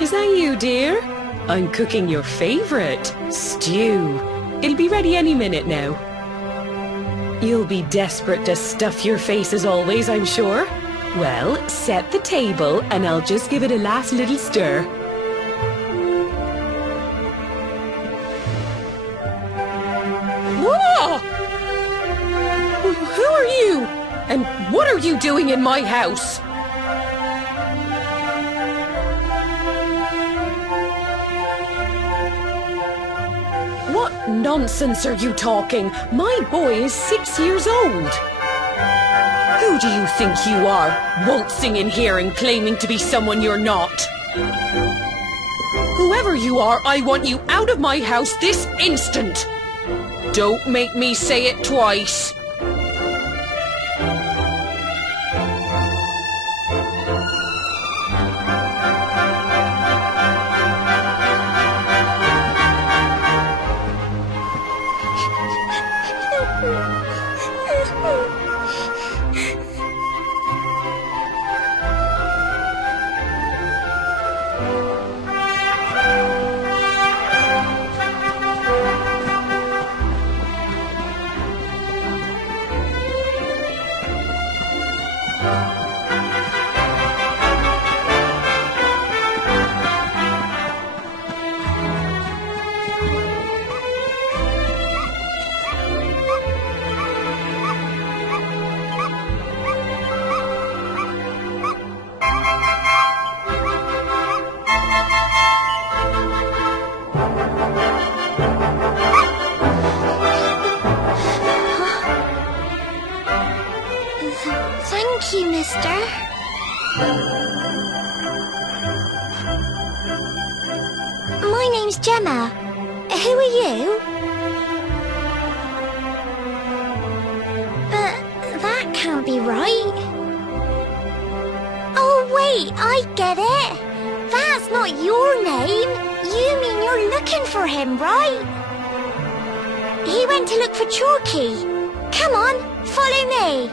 Is that you, dear? I'm cooking your favorite, stew. It'll be ready any minute now. You'll be desperate to stuff your face as always, I'm sure. Well, set the table and I'll just give it a last little stir. Whoa! Who are you? And what are you doing in my house? What nonsense are you talking? My boy is 6 years old. Who do you think you are, waltzing in here and claiming to be someone you're not? Whoever you are, I want you out of my house this instant. Don't make me say it twice. Thank you, mister. My name's Gemma. Who are you? But that can't be right. Oh, wait, I get it. That's not your name. You mean you're looking for him, right? He went to look for Chalky. Come on, follow me.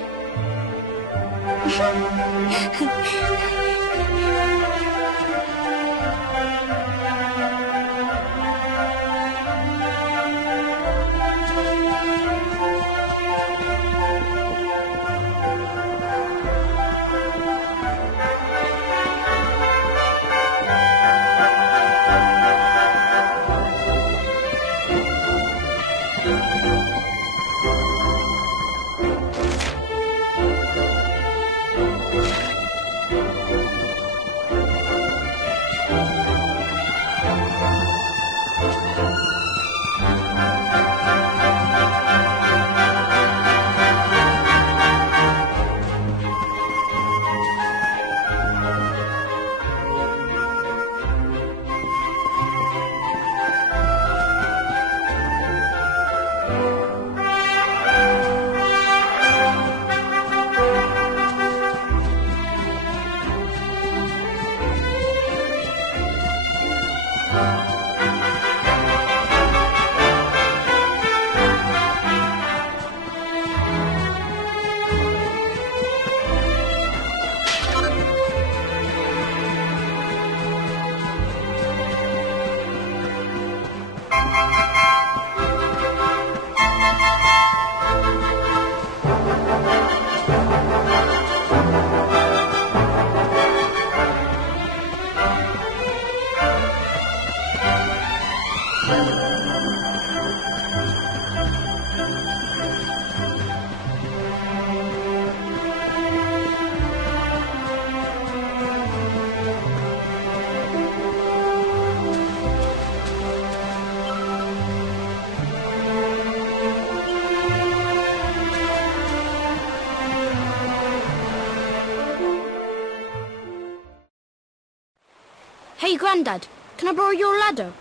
Hey, Grandad, can I borrow your ladder?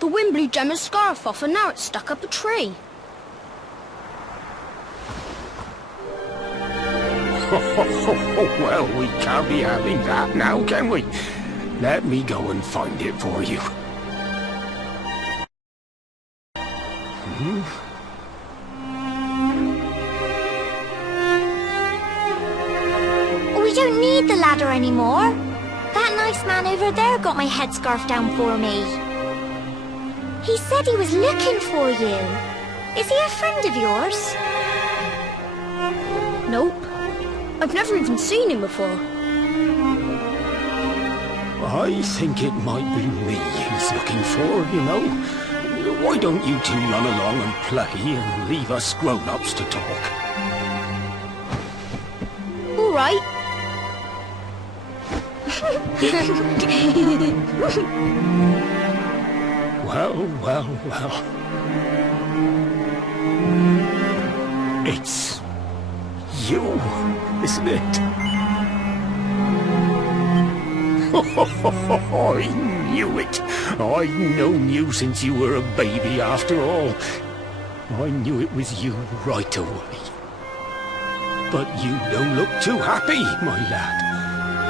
The wind blew Gemma's scarf off and now it's stuck up a tree. Well, we can't be having that now, can we? Let me go and find it for you. We don't need the ladder anymore. That nice man over there got my headscarf down for me. He said he was looking for you. Is he a friend of yours? Nope. I've never even seen him before. I think it might be me he's looking for, you know. Why don't you two run along and play and leave us grown-ups to talk? All right. Well. It's you, isn't it? I knew it. I've known you since you were a baby after all. I knew it was you right away. But you don't look too happy, my lad.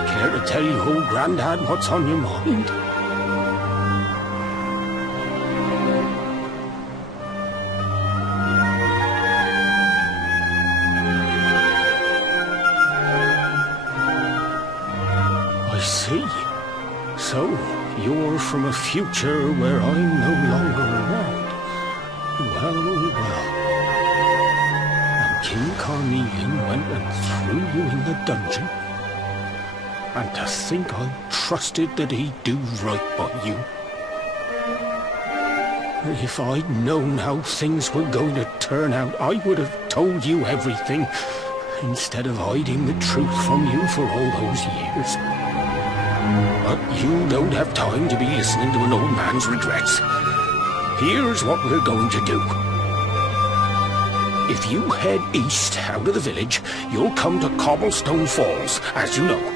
Care to tell your old Grandad what's on your mind? I see. So, you're from a future where I'm no longer around. Well. And King Carnelian went and threw you in the dungeon. And to think I trusted that he'd do right by you. If I'd known how things were going to turn out, I would have told you everything, instead of hiding the truth from you for all those years. But you don't have time to be listening to an old man's regrets. Here's what we're going to do. If you head east out of the village, you'll come to Cobblestone Falls, as you know.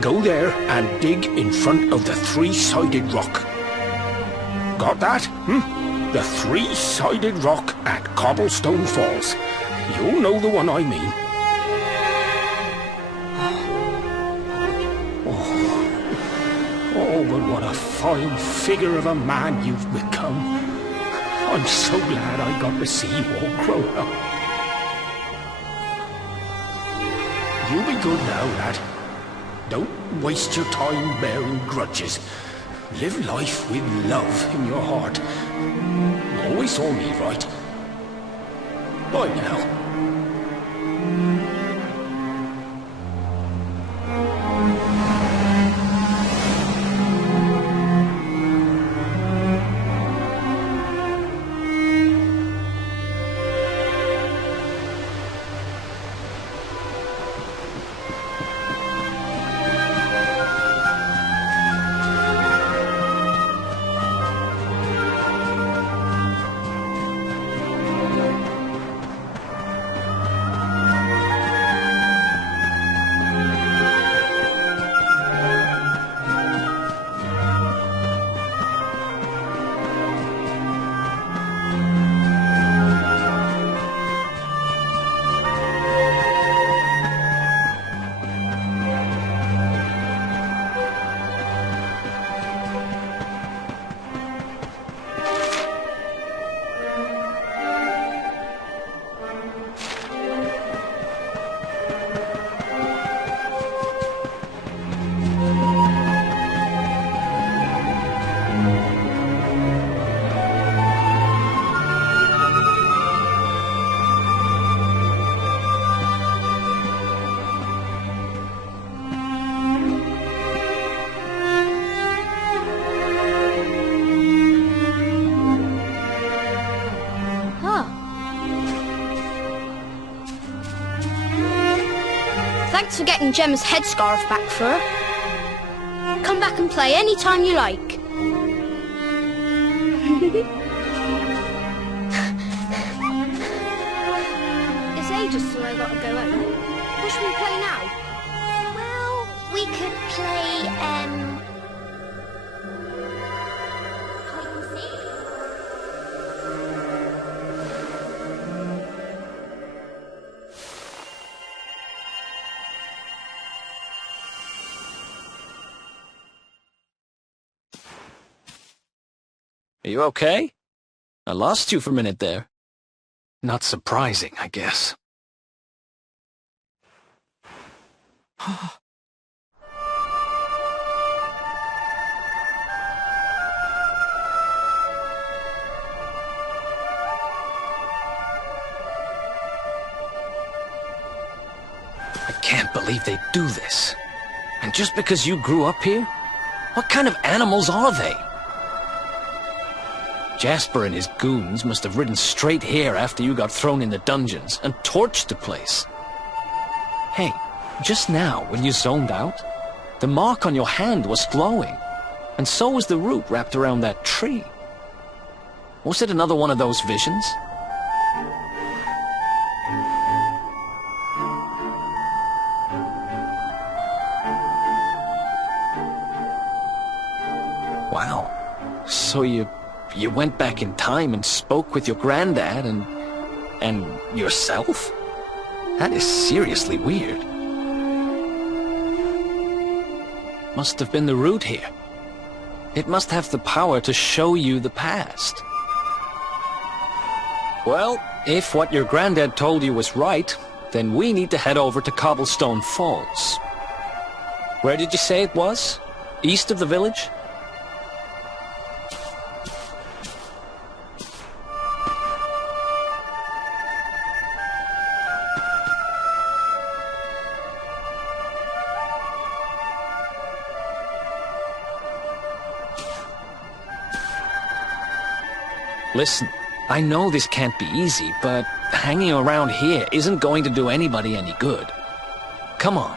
Go there and dig in front of the three-sided rock. Got that? The three-sided rock at Cobblestone Falls. You'll know the one I mean. Oh, but what a fine figure of a man you've become. I'm so glad I got to see you all grow up. You be good now, lad. Don't waste your time bearing grudges. Live life with love in your heart. You always saw me right. Bye now. Thanks for getting Gemma's headscarf back for her. Come back and play any time you like. It's ages till I gotta go home. What should we play now? Well, we could play, you okay? I lost you for a minute there. Not surprising, I guess. I can't believe they do this. And just because you grew up here? What kind of animals are they? Jasper and his goons must have ridden straight here after you got thrown in the dungeons and torched the place. Hey, just now, when you zoned out, the mark on your hand was glowing, and so was the root wrapped around that tree. Was it another one of those visions? Wow. So you went back in time and spoke with your granddad and yourself? That is seriously weird. Must have been the root here. It must have the power to show you the past. Well, if what your granddad told you was right, then we need to head over to Cobblestone Falls. Where did you say it was? East of the village? Listen, I know this can't be easy, but hanging around here isn't going to do anybody any good. Come on.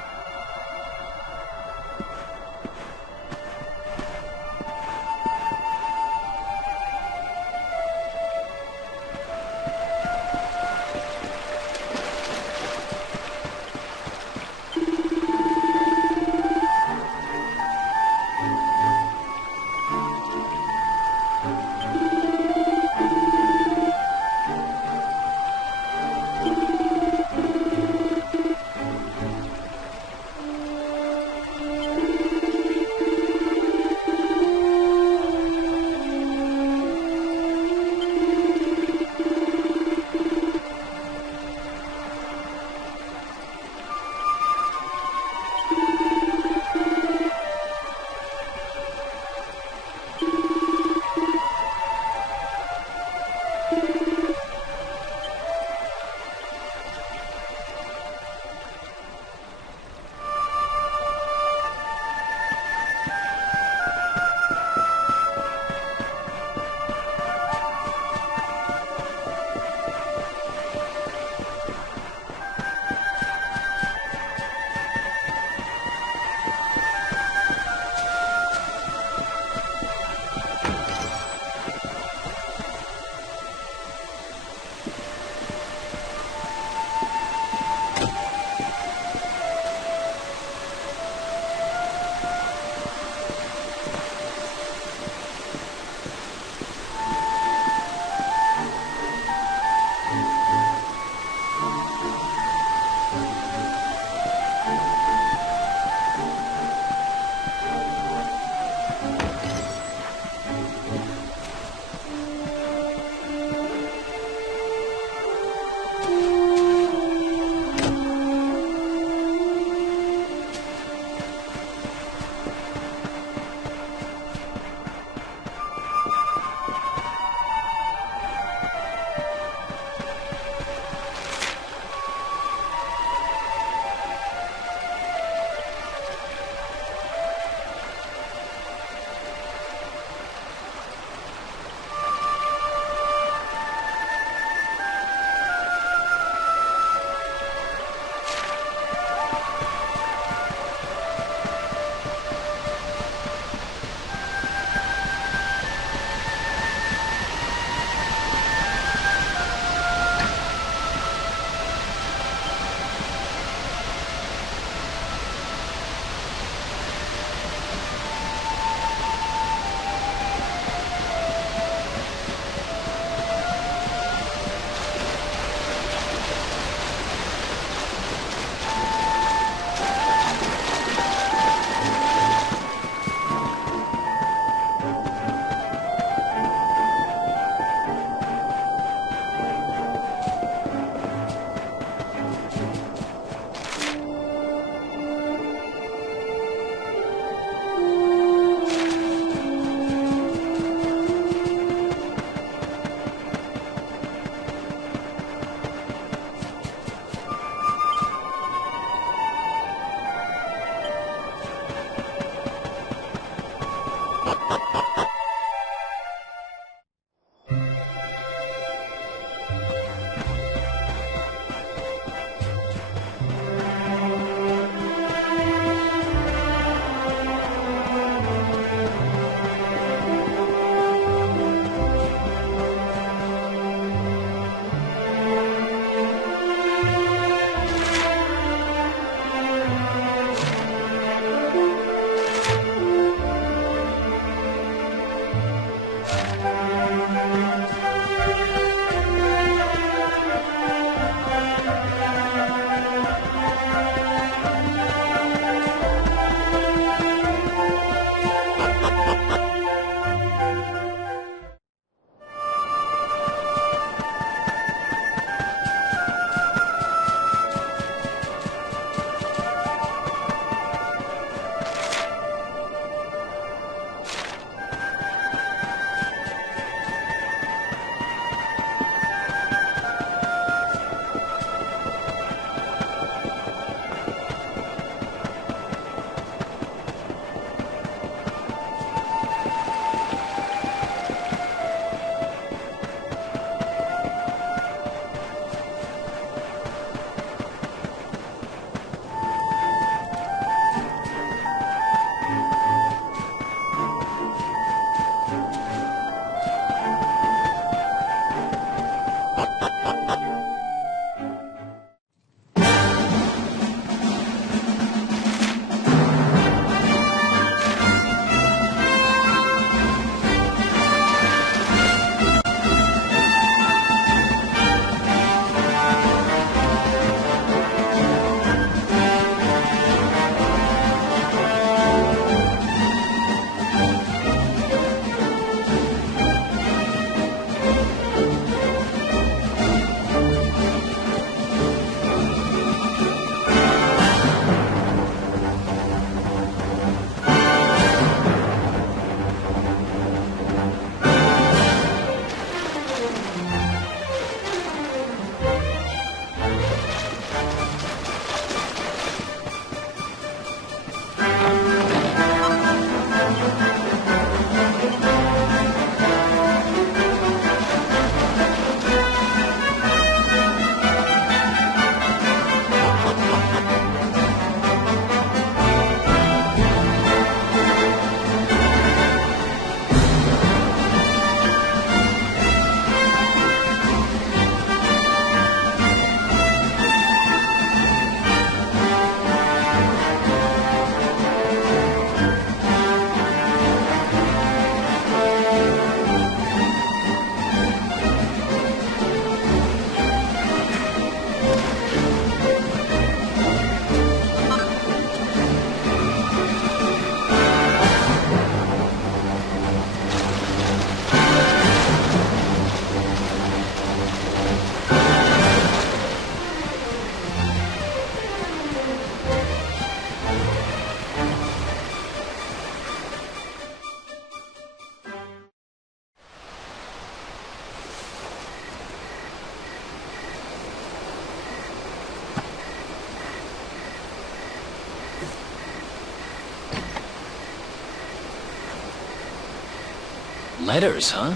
Letters, huh?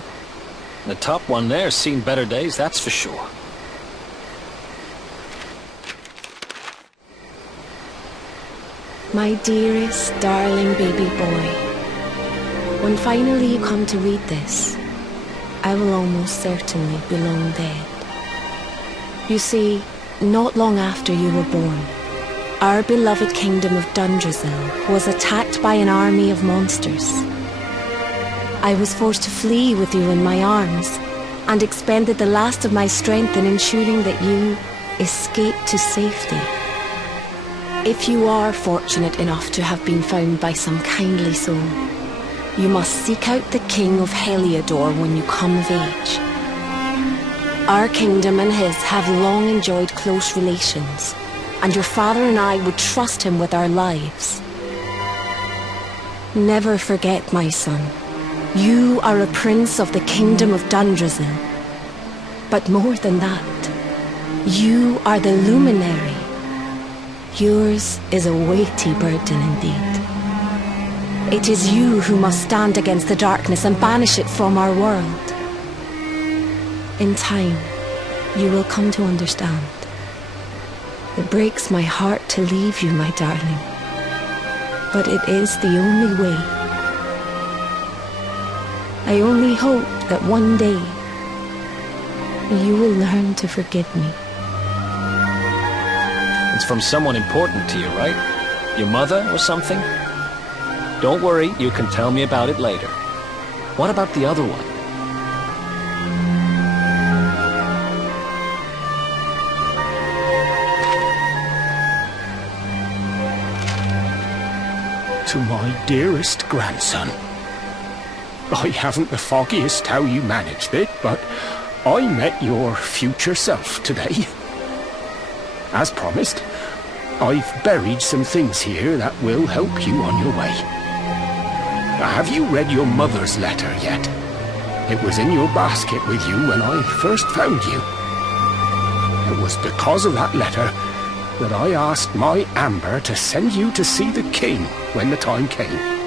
The top one there's seen better days, that's for sure. My dearest, darling baby boy, when finally you come to read this, I will almost certainly be long dead. You see, not long after you were born, our beloved kingdom of Dundrasil was attacked by an army of monsters. I was forced to flee with you in my arms, and expended the last of my strength in ensuring that you escaped to safety. If you are fortunate enough to have been found by some kindly soul, you must seek out the King of Heliodor when you come of age. Our kingdom and his have long enjoyed close relations, and your father and I would trust him with our lives. Never forget, my son, you are a prince of the kingdom of Dundrasil. But more than that, you are the luminary. Yours is a weighty burden indeed. It is you who must stand against the darkness and banish it from our world. In time, you will come to understand. It breaks my heart to leave you, my darling, but it is the only way. I only hope that one day you will learn to forgive me. It's from someone important to you, right? Your mother or something? Don't worry, you can tell me about it later. What about the other one? To my dearest grandson. I haven't the foggiest how you managed it, but I met your future self today. As promised, I've buried some things here that will help you on your way. Have you read your mother's letter yet? It was in your basket with you when I first found you. It was because of that letter that I asked my Amber to send you to see the king when the time came.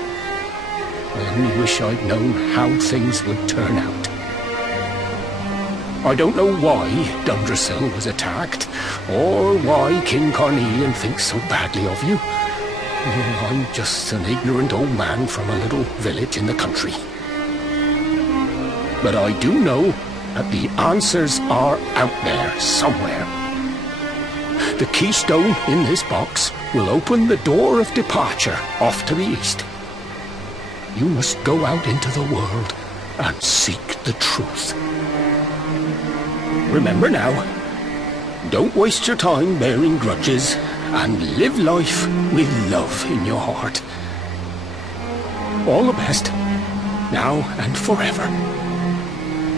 I only wish I'd known how things would turn out. I don't know why Dundrasil was attacked, or why King Carnelian thinks so badly of you. Oh, I'm just an ignorant old man from a little village in the country. But I do know that the answers are out there somewhere. The keystone in this box will open the door of departure off to the east. You must go out into the world and seek the truth. Remember now, don't waste your time bearing grudges, and live life with love in your heart. All the best, now and forever.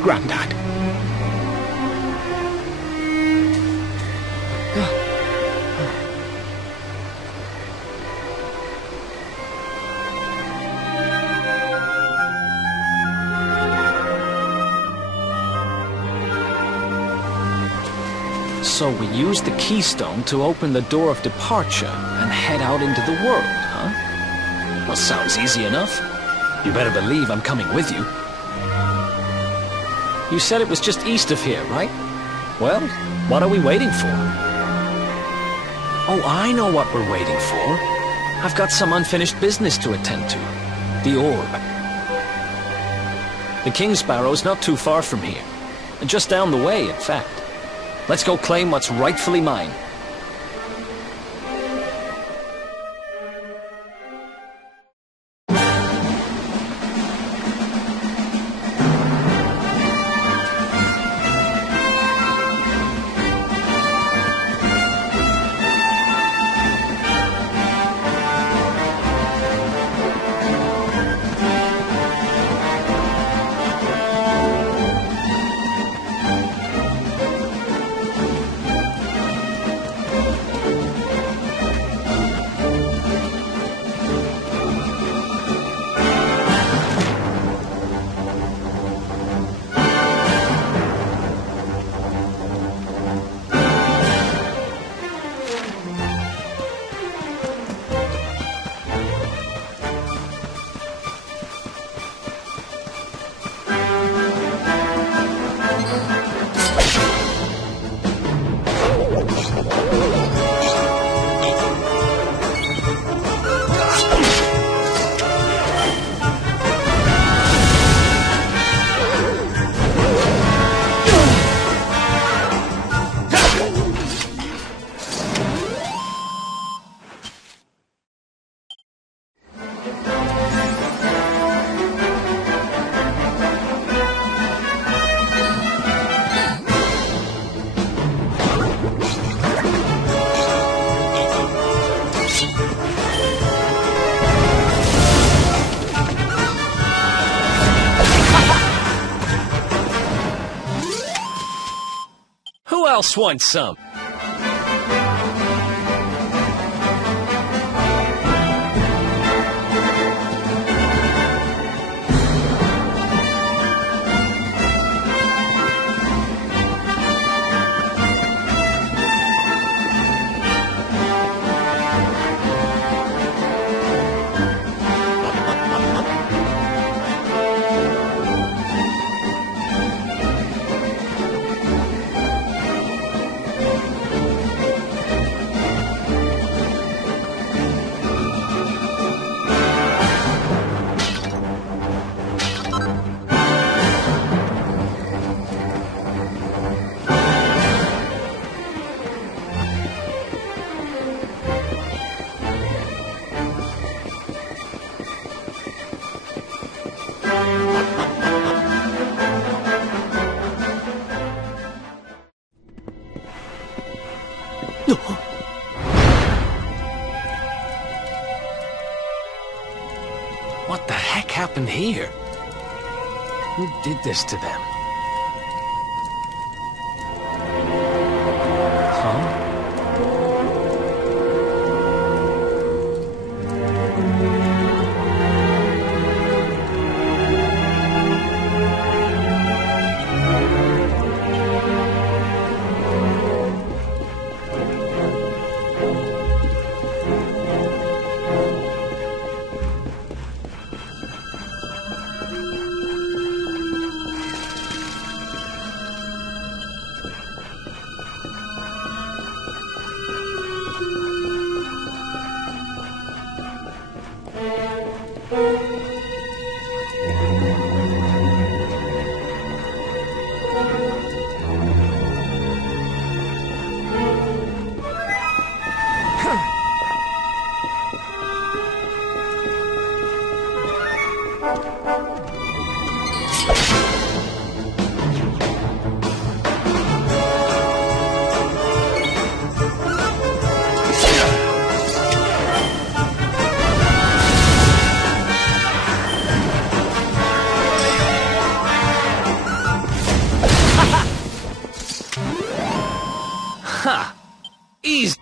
Grandad. So we used the keystone to open the door of departure and head out into the world, huh? Well, sounds easy enough. You better believe I'm coming with you. You said it was just east of here, right? Well, what are we waiting for? Oh, I know what we're waiting for. I've got some unfinished business to attend to. The orb. The King Sparrow's not too far from here. Just down the way, in fact. Let's go claim what's rightfully mine. Who else wants some? What the heck happened here? Who did this to them? Huh? Ha! Easy.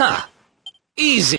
Ha! Easy.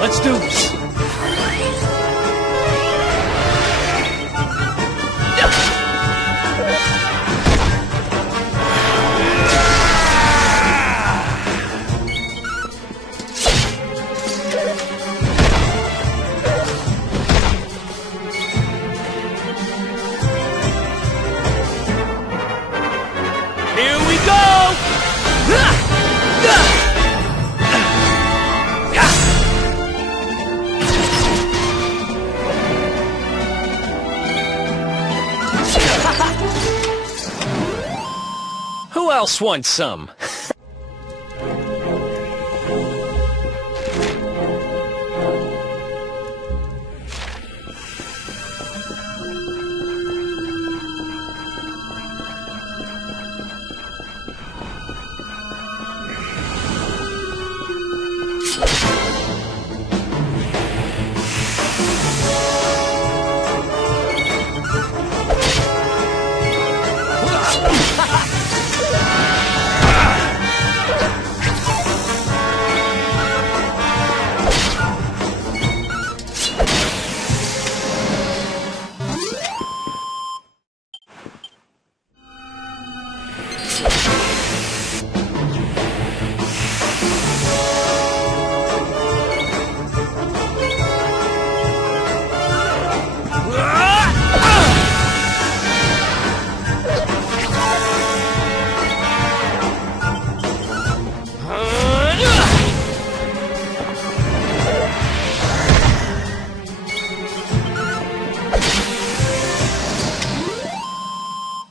Let's do this. Here we go! Who else wants some?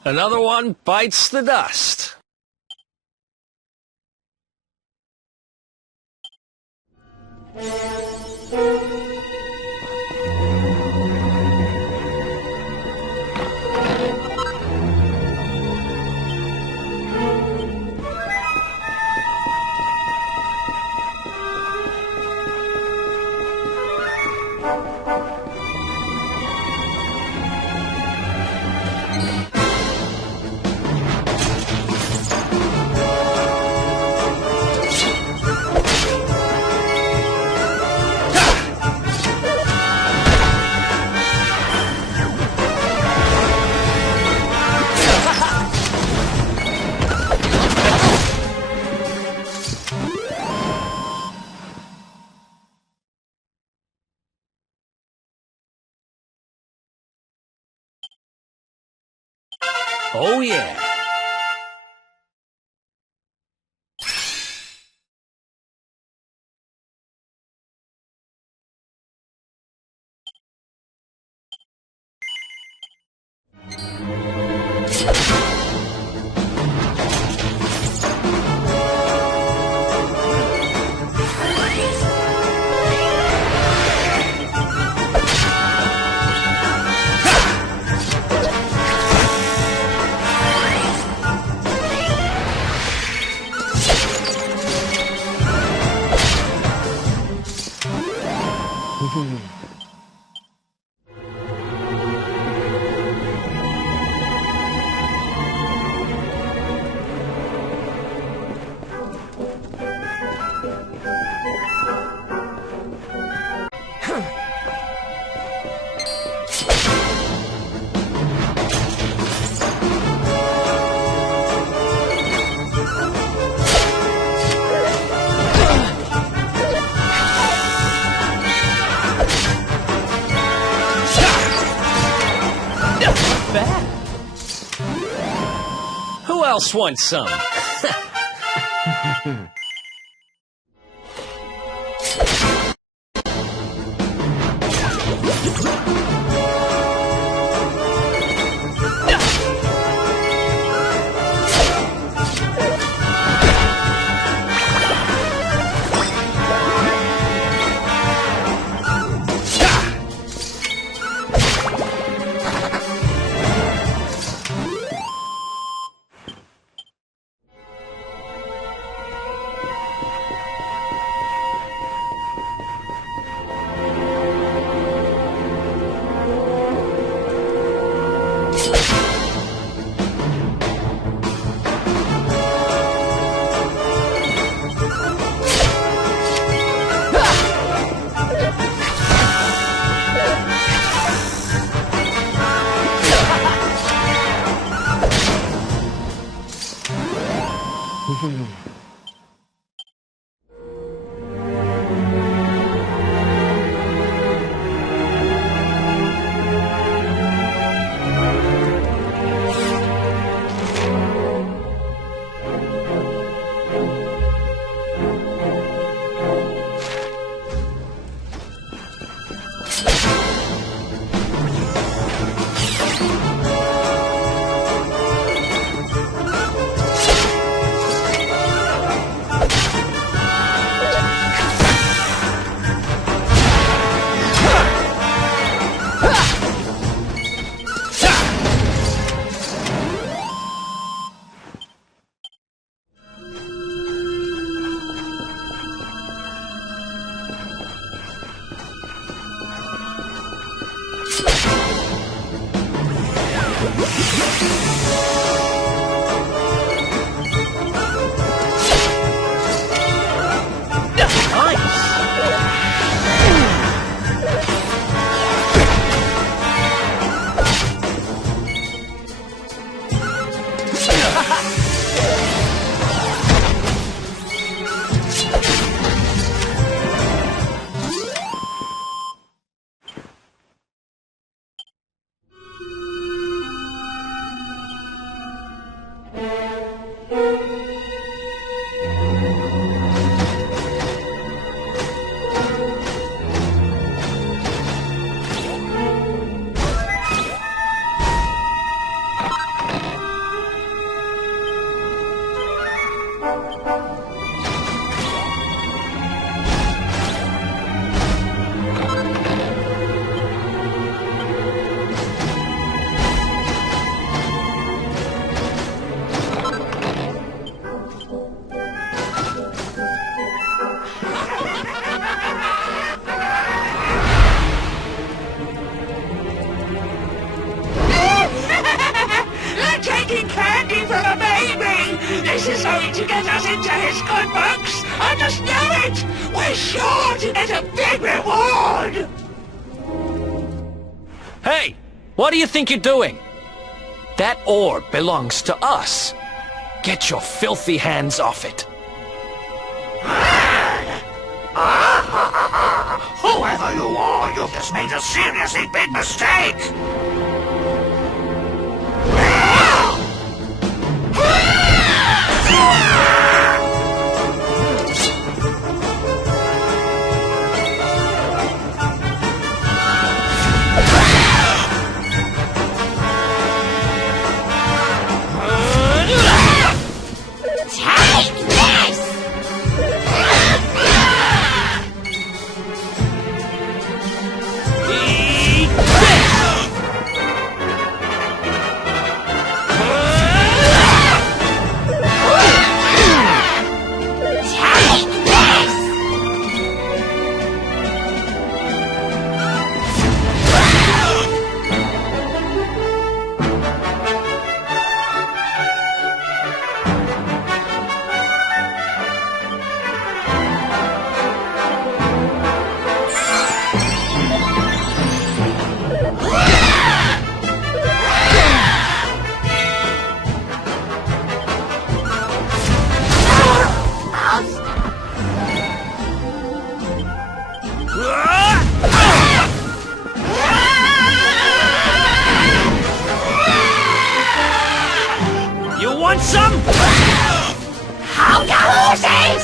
Another one bites the dust. Oh yeah. else wants some? This is going to get us into his good books. I just know it. We're sure to get a big reward. Hey, what do you think you're doing? That orb belongs to us. Get your filthy hands off it. Whoever you are, you've just made a seriously big mistake. some? Hold your horses!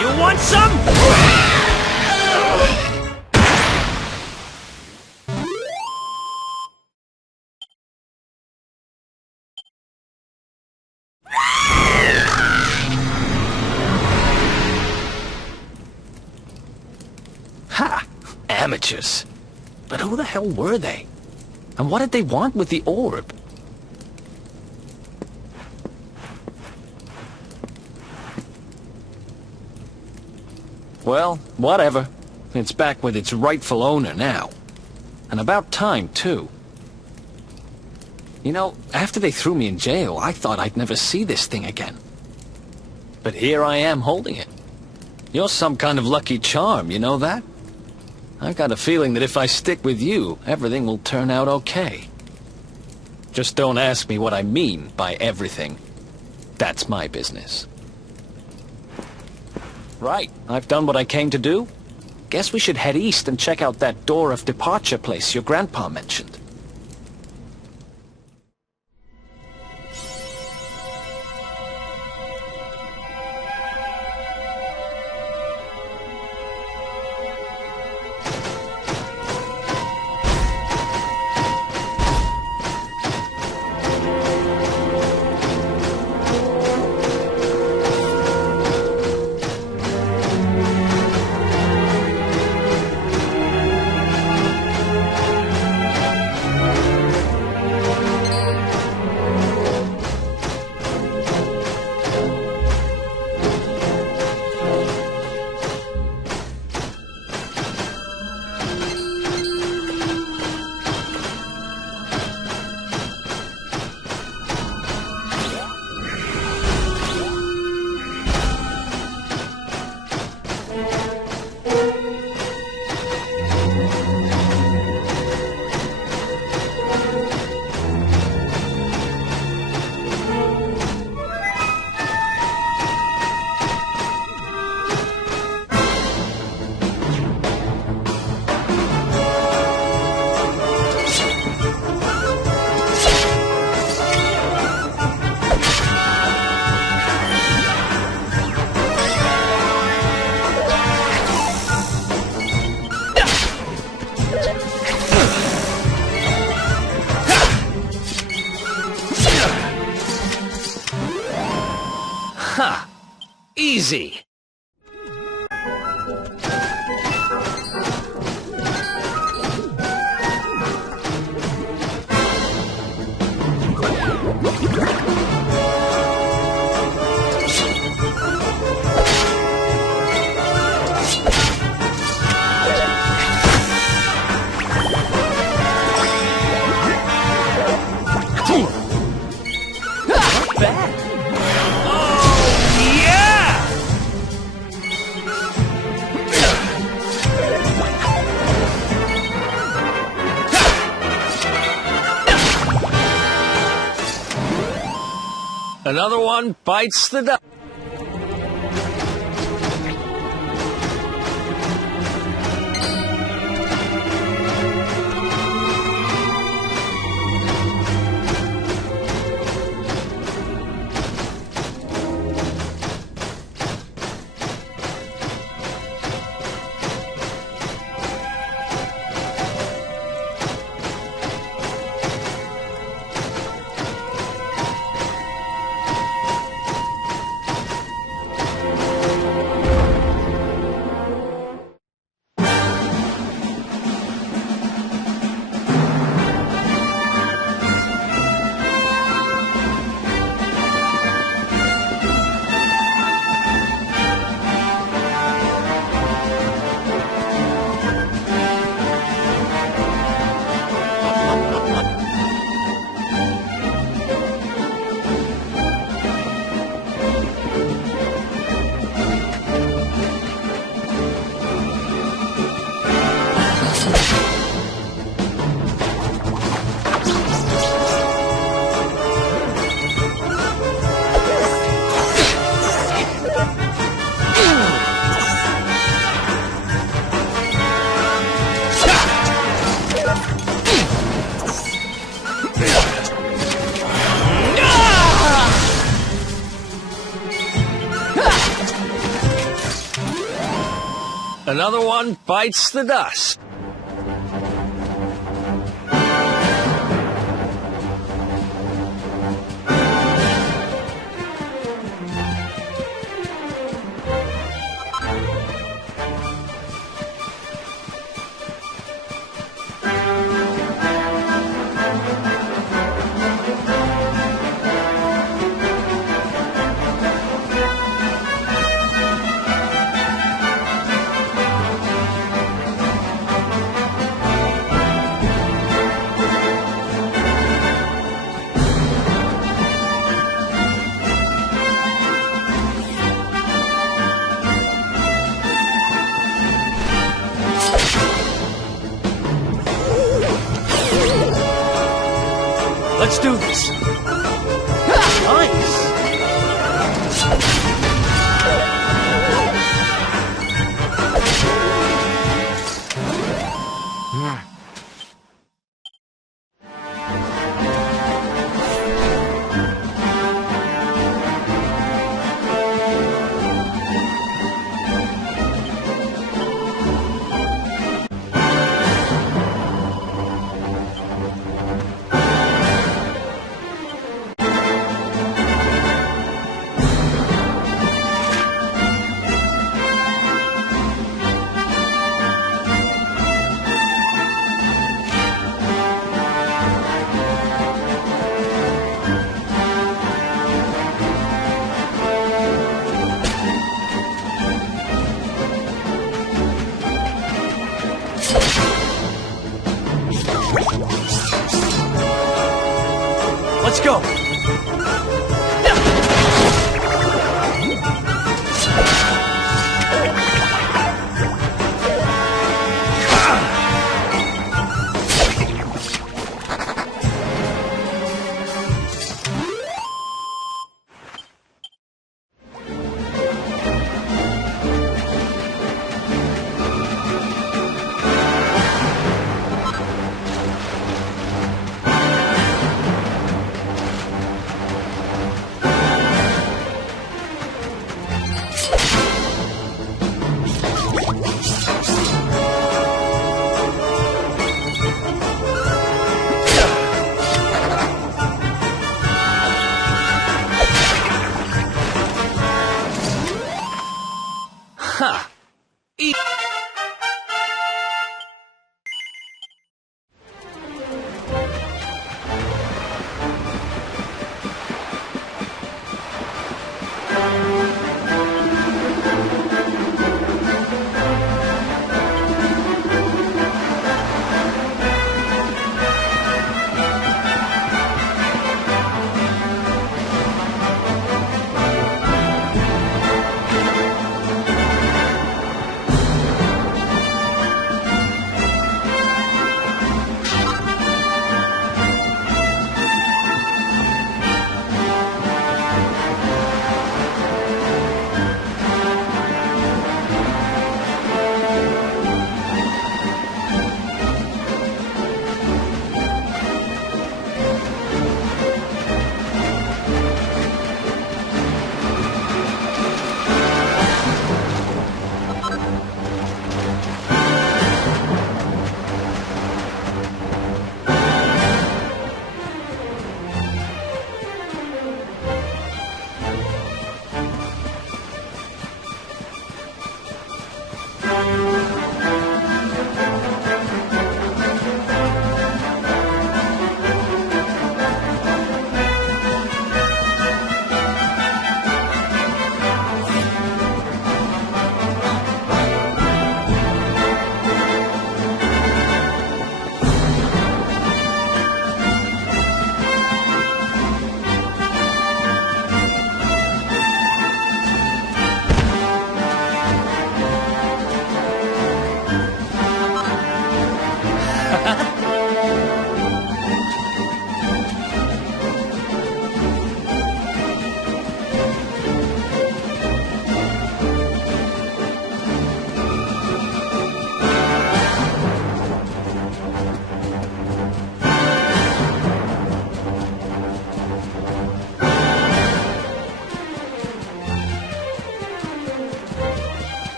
You want some? Ha! Amateurs. But who the hell were they? And what did they want with the orb? Well, whatever. It's back with its rightful owner now. And about time, too. You know, after they threw me in jail, I thought I'd never see this thing again. But here I am holding it. You're some kind of lucky charm, you know that? I've got a feeling that if I stick with you, everything will turn out okay. Just don't ask me what I mean by everything. That's my business. Right, I've done what I came to do. Guess we should head east and check out that door of departure place your grandpa mentioned. Ha! Easy! Another one bites the dust. Another one bites the dust. Let's do this. Nice. Let's go.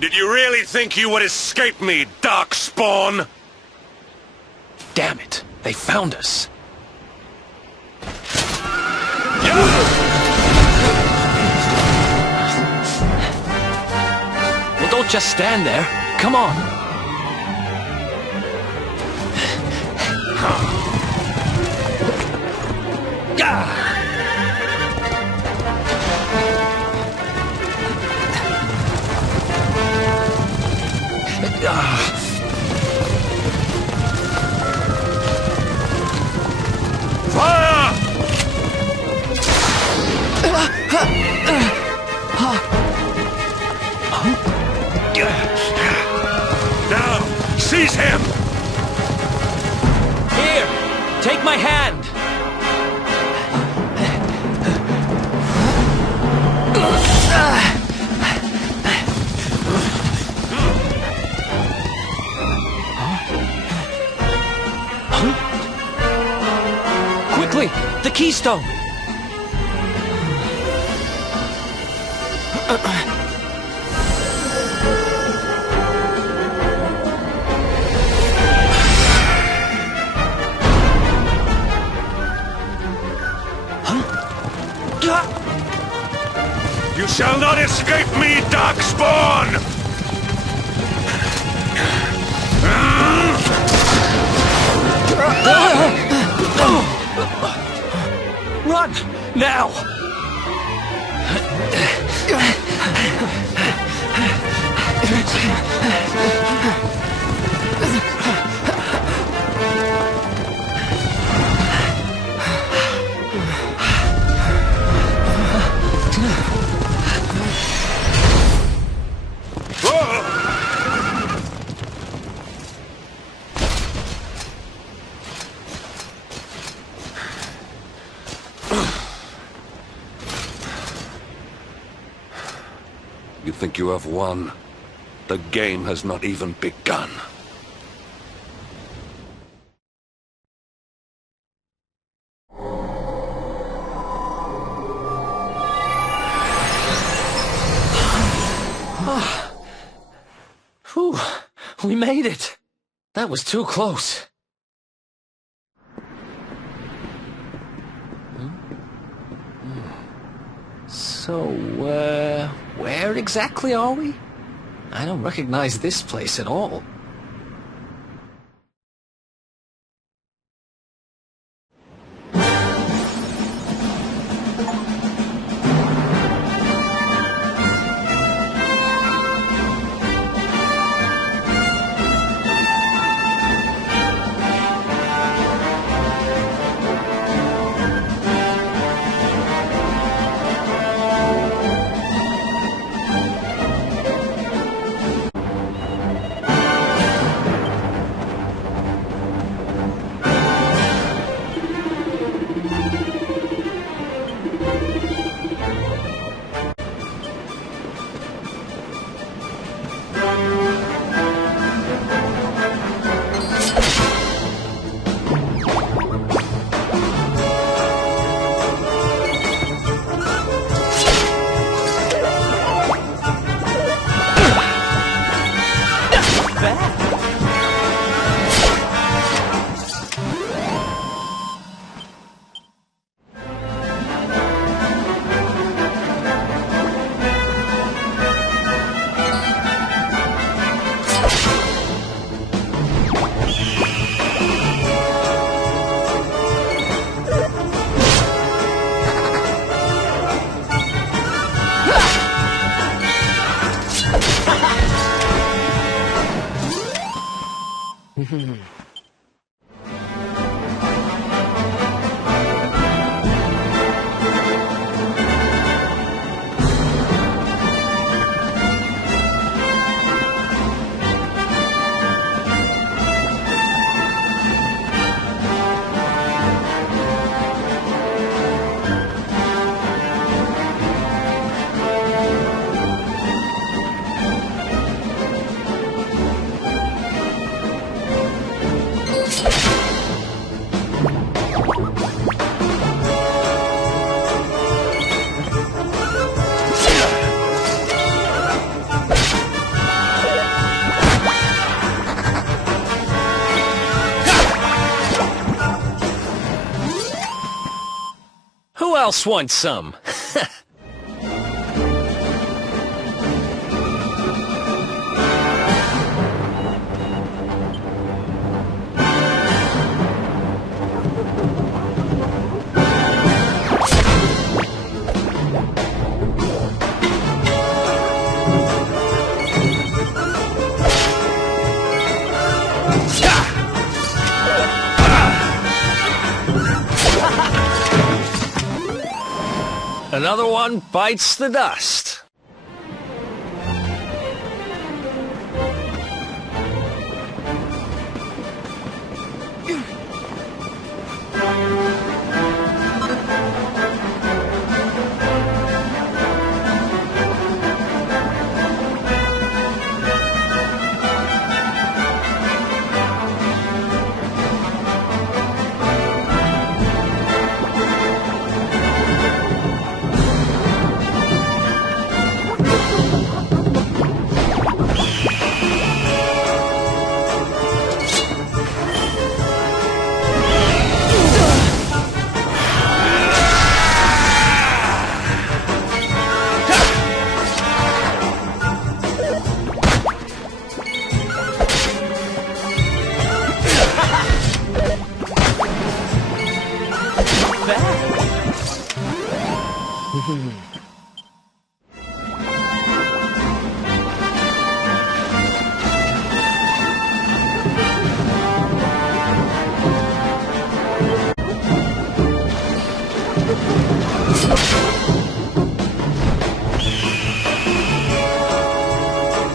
Did you really think you would escape me, Darkspawn? Damn it. They found us. Well, don't just stand there. Come on. Fire! Now, seize him! Here, take my hand. Quickly, the keystone. You shall not escape me, Darkspawn! Run! Now! You think you have won? The game has not even begun. Whew, we made it. That was too close. So, where exactly are we? I don't recognize this place at all. else wants some? Another one bites the dust.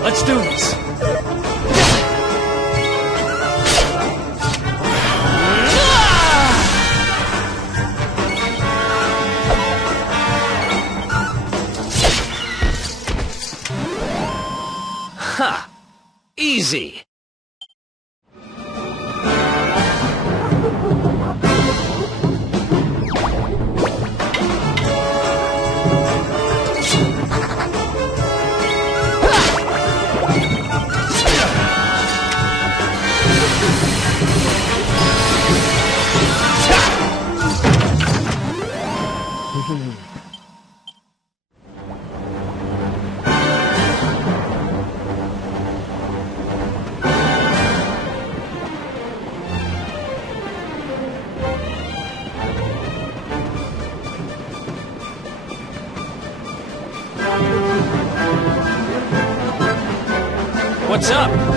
Let's do this. Ha! Easy. What's up?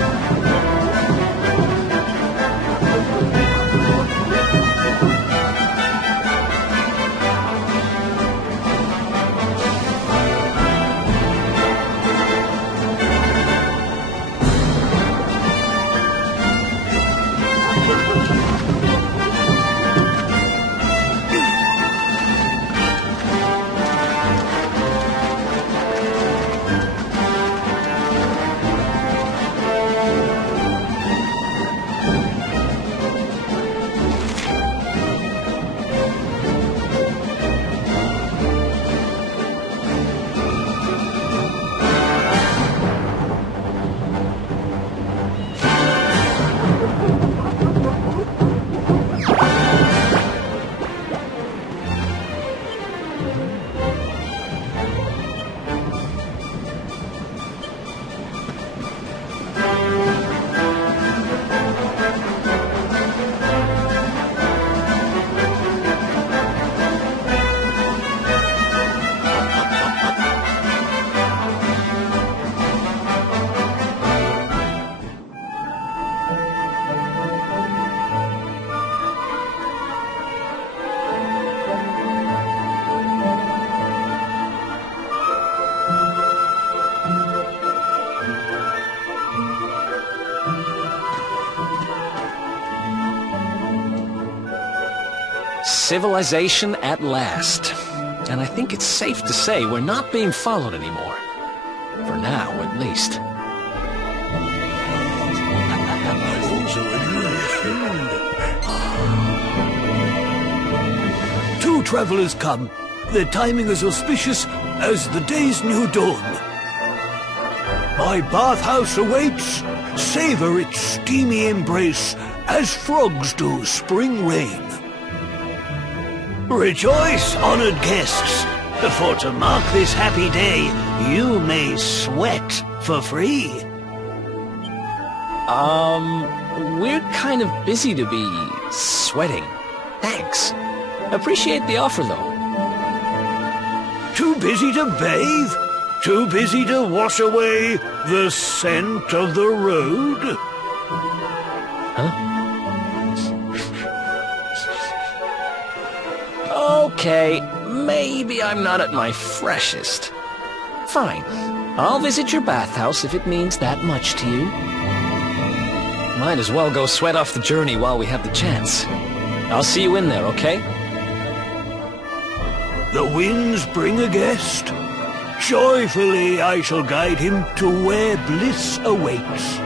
Civilization at last. And I think it's safe to say we're not being followed anymore. For now, at least. Two travelers come. Their timing is auspicious as the day's new dawn. My bathhouse awaits. Savor its steamy embrace as frogs do spring rain. Rejoice, honored guests, for to mark this happy day, you may sweat for free. We're kind of busy to be sweating. Thanks. Appreciate the offer, though. Too busy to bathe? Too busy to wash away the scent of the road? Huh? Okay, maybe I'm not at my freshest. Fine. I'll visit your bathhouse if it means that much to you. Might as well go sweat off the journey while we have the chance. I'll see you in there, okay? The winds bring a guest. Joyfully I shall guide him to where bliss awaits.